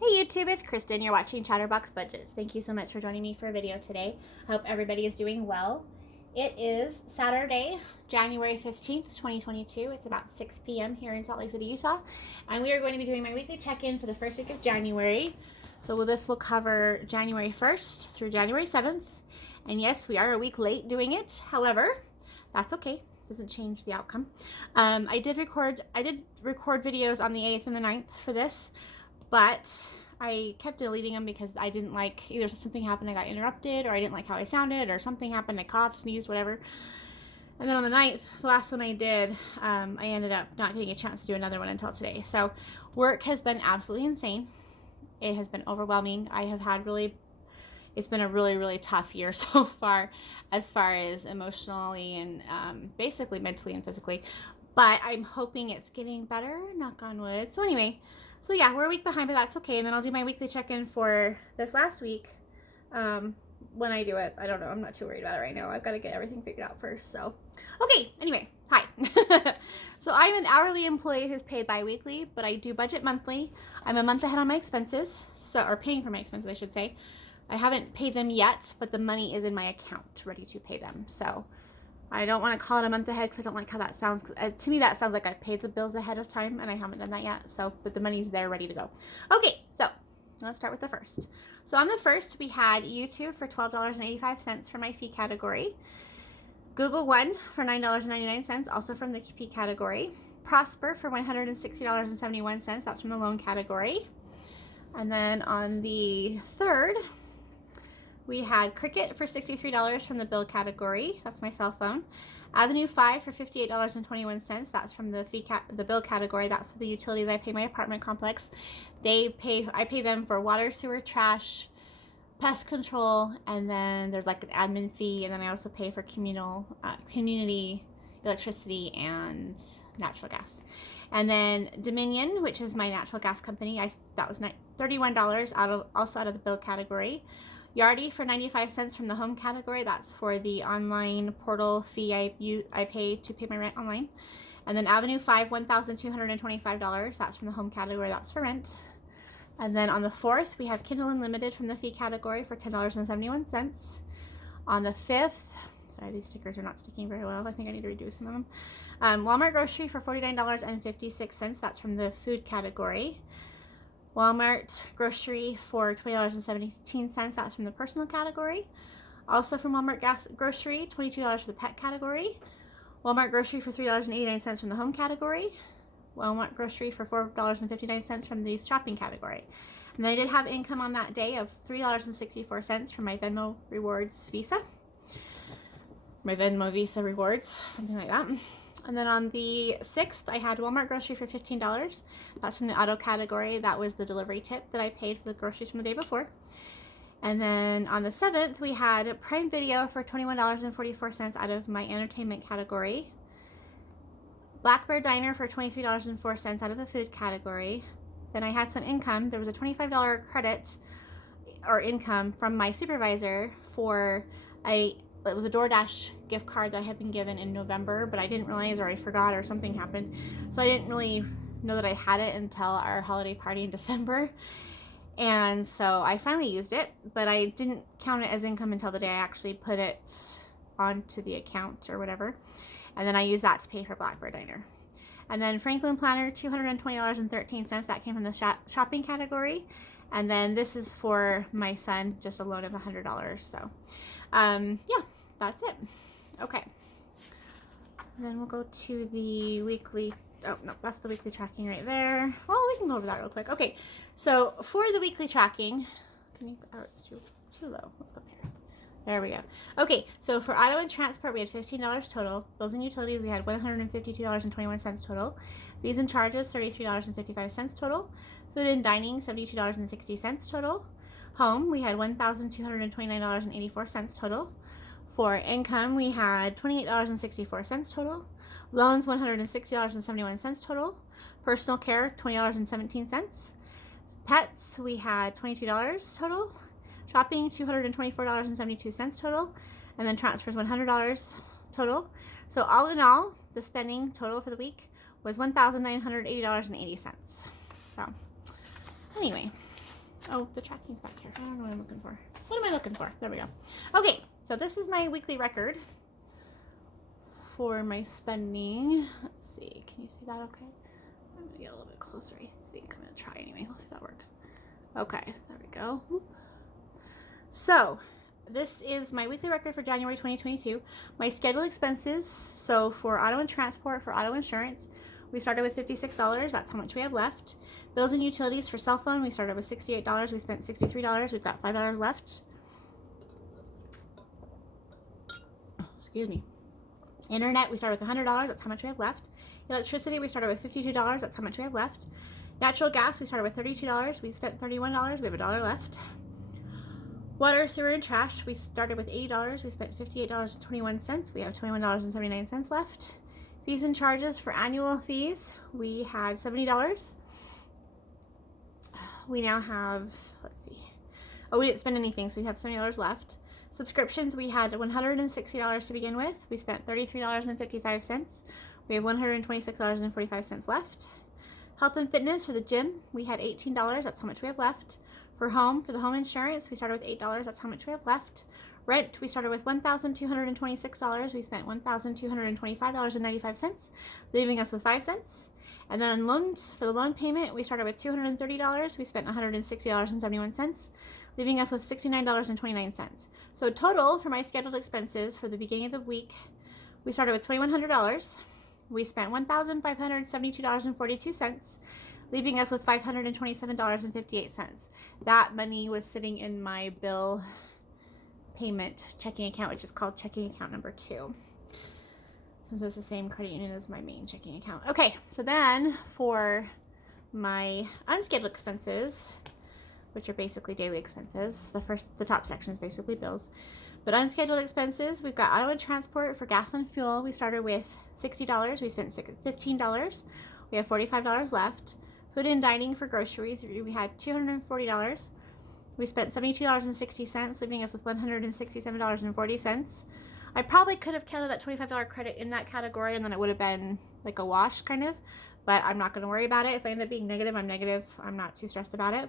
Hey YouTube, it's Kristen. You're watching Chatterbox Budgets. Thank you so much for joining me for a video today. I hope everybody is doing well. It is Saturday, January 15th, 2022. It's about 6 p.m. here in Salt Lake City, Utah. And we are going to be doing my weekly check-in for the first week of January. So this will cover January 1st through January 7th. And yes, we are a week late doing it. However, that's okay. Doesn't change the outcome. I did record videos on the 8th and the 9th for this. But I kept deleting them because I didn't like, either something happened, I got interrupted, or I didn't like how I sounded, or something happened, I coughed, sneezed, whatever. And then on the 9th, the last one I did, I ended up not getting a chance to do another one until today. So work has been absolutely insane. It has been overwhelming. It's been a really tough year so far as emotionally and basically mentally and physically. But I'm hoping it's getting better, knock on wood. So anyway, so yeah, we're a week behind, but that's okay. And then I'll do my weekly check-in for this last week when I do it. I don't know. I'm not too worried about it right now. I've got to get everything figured out first. So, okay. Anyway, hi. So I'm an hourly employee who's paid bi-weekly, but I do budget monthly. I'm a month ahead on my expenses, or paying for my expenses, I should say. I haven't paid them yet, but the money is in my account ready to pay them. So I don't want to call it a month ahead because I don't like how that sounds. To me, that sounds like I've paid the bills ahead of time, and I haven't done that yet. So, but the money's there ready to go. Okay, so let's start with the first. So on the first, we had YouTube for $12.85 for my fee category. Google One for $9.99, also from the fee category. Prosper for $160.71, that's from the loan category. And then on the third, we had Cricket for $63 from the bill category. That's my cell phone. Avenue 5 for $58.21. That's from the bill category. That's the utilities I pay my apartment complex. I pay them for water, sewer, trash, pest control, and then there's like an admin fee, and then I also pay for community electricity and natural gas. And then Dominion, which is my natural gas company, that was $31 also out of the bill category. Yardi for 95 cents from the home category. That's for the online portal fee I pay to pay my rent online. And then Avenue 5, $1,225. That's from the home category. That's for rent. And then on the 4th, we have Kindle Unlimited from the fee category for $10.71. On the 5th, sorry, these stickers are not sticking very well. I think I need to redo some of them. Walmart grocery for $49.56. That's from the food category. Walmart grocery for $20.17. That's from the personal category. Also from Walmart grocery, $22 for the pet category. Walmart grocery for $3.89 from the home category. Walmart grocery for $4.59 from the shopping category. And then I did have income on that day of $3.64 from my Venmo Rewards Visa. My Venmo Visa Rewards, something like that. And then on the 6th, I had Walmart grocery for $15. That's from the auto category. That was the delivery tip that I paid for the groceries from the day before. And then on the 7th, we had Prime Video for $21.44 out of my entertainment category. Blackbird Diner for $23.04 out of the food category. Then I had some income. There was a $25 credit or income from my supervisor for it was a DoorDash gift card that I had been given in November, but I didn't realize, or I forgot, or something happened. So I didn't really know that I had it until our holiday party in December. And so I finally used it, but I didn't count it as income until the day I actually put it onto the account or whatever. And then I used that to pay for Blackbird Diner. And then Franklin Planner, $220.13. That came from the shopping category. And then this is for my son, just a loan of $100. So, yeah, that's it. Okay. And then we'll go to the weekly. Oh, no, that's the weekly tracking right there. Well, we can go over that real quick. Okay. So for the weekly tracking, oh, it's too low. Let's go here. There we go. Okay, so for auto and transport, we had $15 total. Bills and utilities, we had $152.21 total. Fees and charges, $33.55 total. Food and dining, $72.60 total. Home, we had $1,229.84 total. For income, we had $28.64 total. Loans, $160.71 total. Personal care, $20.17. Pets, we had $22 total. Shopping, $224.72 total. And then transfers, $100 total. So all in all, the spending total for the week was $1,980.80. So anyway, Oh, the tracking's back here. I don't know what I'm looking for. What am I looking for? There we go. Okay, so this is my weekly record for my spending. Let's see. Can you see that okay? I'm going to get a little bit closer. I think I'm going to try anyway. We'll see if that works. Okay, there we go. Whoop. So, this is my weekly record for January 2022. My scheduled expenses, so for auto and transport, for auto insurance, we started with $56. That's how much we have left. Bills and utilities for cell phone, we started with $68. We spent $63. We've got $5 left. Excuse me. Internet, we started with $100. That's how much we have left. Electricity, we started with $52. That's how much we have left. Natural gas, we started with $32. We spent $31. We have $1 left. Water, sewer, and trash, we started with $80. We spent $58.21. We have $21.79 left. Fees and charges for annual fees, we had $70. We now have, let's see. Oh, we didn't spend anything, so we have $70 left. Subscriptions, we had $160 to begin with. We spent $33.55. We have $126.45 left. Health and fitness for the gym, we had $18. That's how much we have left. For the home insurance, we started with $8. That's how much we have left. Rent, we started with $1,226. We spent $1,225.95, leaving us with 5 cents. And then loans, for the loan payment, we started with $230. We spent $160.71, leaving us with $69.29. So total for my scheduled expenses for the beginning of the week, we started with $2,100. We spent $1,572.42, leaving us with $527.58. That money was sitting in my bill payment checking account, which is called checking account number 2, since it's the same credit union as my main checking account. Okay, so then for my unscheduled expenses, which are basically daily expenses, the top section is basically bills, but unscheduled expenses, we've got auto and transport for gas and fuel. We started with $60. We spent $15. We have $45 left. Food and dining for groceries, we had $240. We spent $72.60, leaving us with $167.40. I probably could have counted that $25 credit in that category, and then it would have been like a wash kind of, but I'm not going to worry about it. If I end up being negative, I'm negative. I'm not too stressed about it.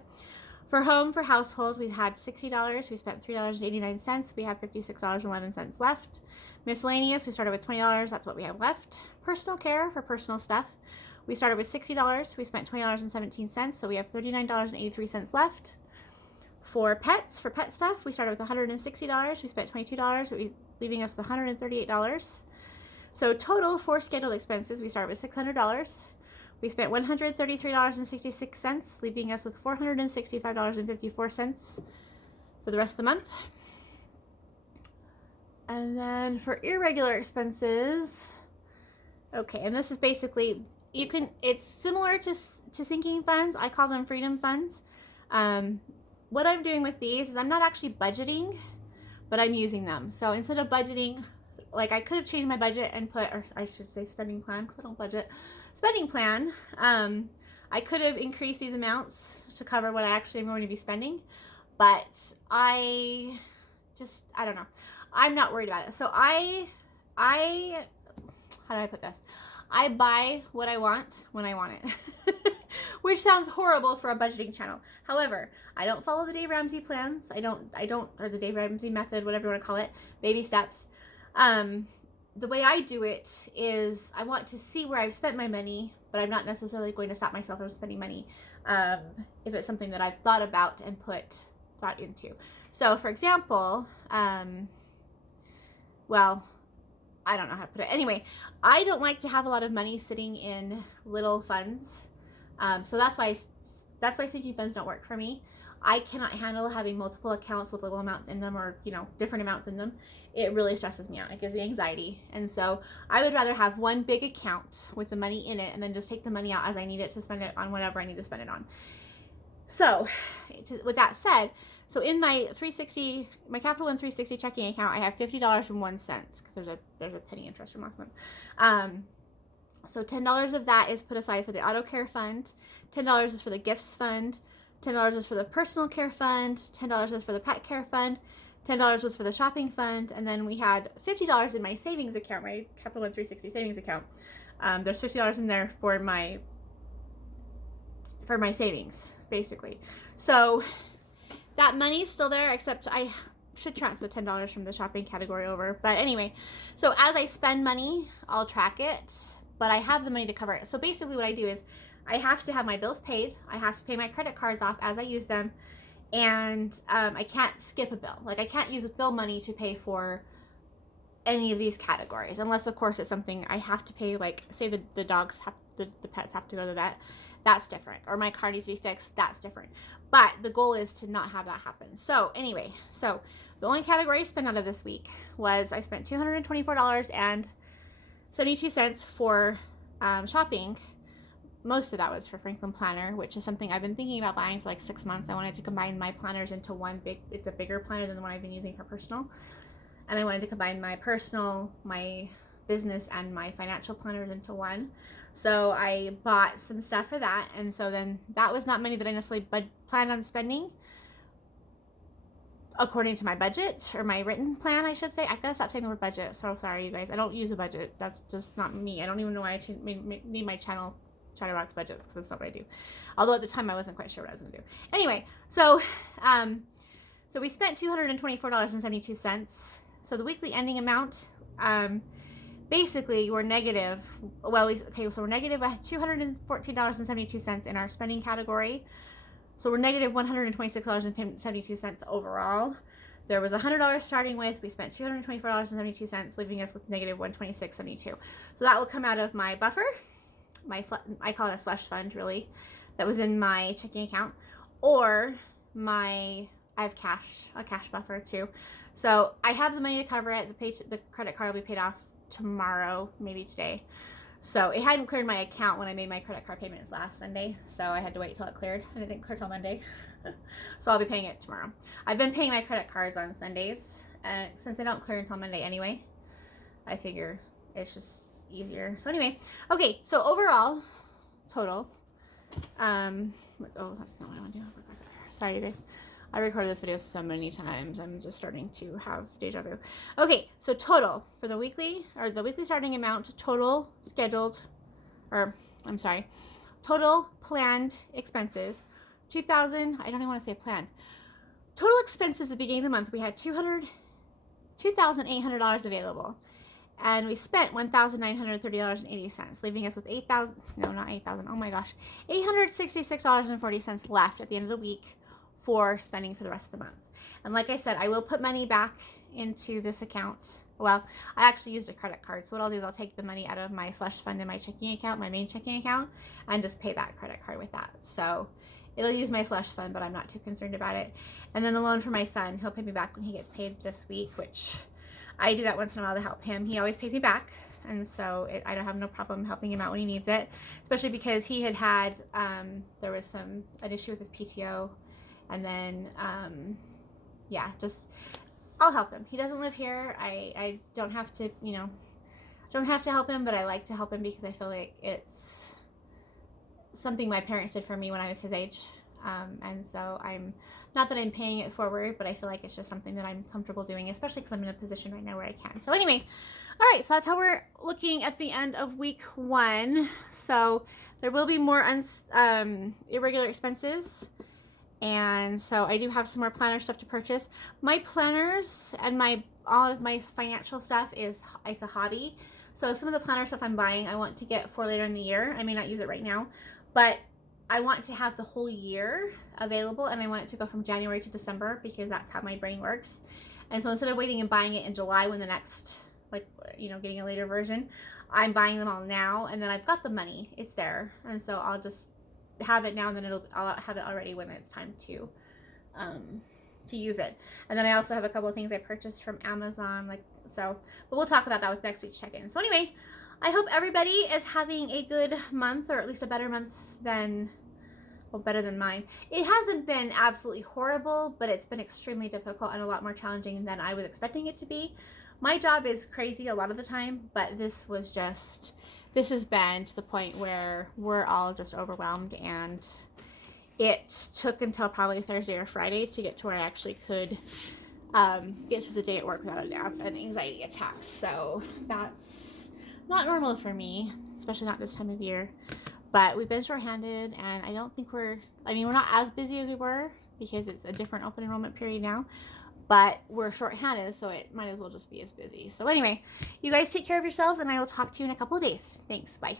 For household, we had $60. We spent $3.89. We have $56.11 left. Miscellaneous, we started with $20. That's what we have left. Personal care for personal stuff, we started with $60. We spent $20.17. So we have $39.83 left. For pet stuff, we started with $160. We spent $22, leaving us with $138. So total for scheduled expenses, we started with $600. We spent $133.66, leaving us with $465.54 for the rest of the month. And then for irregular expenses, okay, and this is basically, it's similar to sinking funds. I call them freedom funds. What I'm doing with these is I'm not actually budgeting, but I'm using them. So instead of budgeting, like I could have changed my budget and put, or I should say spending plan, because I don't budget. Spending plan, I could have increased these amounts to cover what I actually am going to be spending, but I don't know. I'm not worried about it. So how do I put this? I buy what I want when I want it, which sounds horrible for a budgeting channel. However, I don't follow the Dave Ramsey plans. I don't, or the Dave Ramsey method, whatever you want to call it, baby steps. The way I do it is I want to see where I've spent my money, but I'm not necessarily going to stop myself from spending money if it's something that I've thought about and put thought into. So, for example, well, I don't know how to put it. Anyway, I don't like to have a lot of money sitting in little funds. So that's why sinking funds don't work for me. I cannot handle having multiple accounts with little amounts in them, or, different amounts in them. It really stresses me out. It gives me anxiety. And so I would rather have one big account with the money in it and then just take the money out as I need it to spend it on whatever I need to spend it on. So with that said, so in my Capital One 360 checking account, I have $50.01 because there's a penny interest from last month. So $10 of that is put aside for the auto care fund. $10 is for the gifts fund. $10 is for the personal care fund. $10 is for the pet care fund. $10 was for the shopping fund. And then we had $50 in my savings account, my Capital One 360 savings account. There's $50 in there for my savings, basically. So that money's still there, except I should transfer the $10 from the shopping category over. But anyway, so as I spend money, I'll track it, but I have the money to cover it. So basically what I do is I have to have my bills paid. I have to pay my credit cards off as I use them. And I can't skip a bill. Like I can't use bill money to pay for any of these categories, unless of course it's something I have to pay, like say the dogs have, the pets have to go to the vet. That's different. Or my car needs to be fixed. That's different. But the goal is to not have that happen. So anyway, so the only category I spent out of this week was I spent $224.72 for shopping. Most of that was for Franklin Planner, which is something I've been thinking about buying for like 6 months. I wanted to combine my planners into one it's a bigger planner than the one I've been using for personal. And I wanted to combine my personal, my business, and my financial planners into one. So I bought some stuff for that. And so then that was not money that I necessarily planned on spending according to my budget, or my written plan, I should say. I've got to stop saying the word budget. So sorry, you guys. I don't use a budget. That's just not me. I don't even know why I need my Chatterbox budgets, because that's not what I do. Although at the time I wasn't quite sure what I was going to do. Anyway, so we spent $224.72. So the weekly ending amount, basically we're negative. Well, so we're negative $214.72 in our spending category. So we're negative $126.72 overall. There was $100 starting with. We spent $224.72, leaving us with negative $126.72. So that will come out of my buffer. I call it a slush fund, really, that was in my checking account, or I have a cash buffer too. So I have the money to cover it. The credit card will be paid off tomorrow, maybe today. So it hadn't cleared my account when I made my credit card payments last Sunday, so I had to wait till it cleared, and it didn't clear till Monday. So I'll be paying it tomorrow. I've been paying my credit cards on Sundays, since they don't clear until Monday anyway. I figure it's just easier. So anyway, okay, so overall total, oh, that's not what I want to do. Sorry, you guys. I recorded this video so many times. I'm just starting to have deja vu. Okay, so total for the weekly starting amount, total planned expenses, I don't even want to say planned. Total expenses at the beginning of the month, we had $2,800 available. And we spent $1,930.80, leaving us with $866.40 left at the end of the week for spending for the rest of the month. And like I said, I will put money back into this account. Well, I actually used a credit card. So what I'll do is I'll take the money out of my slush fund in my checking account, my main checking account, and just pay that credit card with that. So it'll use my slush fund, but I'm not too concerned about it. And then the loan for my son, he'll pay me back when he gets paid this week, which I do that once in a while to help him. He always pays me back, and so I don't have no problem helping him out when he needs it, especially because he had there was an issue with his PTO, and then I'll help him. He doesn't live here. I don't have to, don't have to help him, but I like to help him because I feel like it's something my parents did for me when I was his age. And so not that I'm paying it forward, but I feel like it's just something that I'm comfortable doing, especially because I'm in a position right now where I can. So anyway, all right, so that's how we're looking at the end of week 1. So there will be more irregular expenses. And so I do have some more planner stuff to purchase. My planners and all of my financial stuff it's a hobby. So some of the planner stuff I'm buying, I want to get for later in the year. I may not use it right now, but I want to have the whole year available, and I want it to go from January to December because that's how my brain works. And so instead of waiting and buying it in July when the next, getting a later version, I'm buying them all now, and then I've got the money. It's there. And so I'll just have it now, and then I'll have it already when it's time to use it. And then I also have a couple of things I purchased from Amazon, but we'll talk about that with next week's check-in. So anyway, I hope everybody is having a good month, or at least a better month better than mine. It hasn't been absolutely horrible, but it's been extremely difficult and a lot more challenging than I was expecting it to be. My job is crazy a lot of the time, but this has been to the point where we're all just overwhelmed, and it took until probably Thursday or Friday to get to where I actually could get through the day at work without an anxiety attack. So that's not normal for me, especially not this time of year. But we've been shorthanded, and I don't think we're not as busy as we were, because it's a different open enrollment period now. But we're shorthanded, so it might as well just be as busy. So anyway, you guys take care of yourselves, and I will talk to you in a couple of days. Thanks. Bye.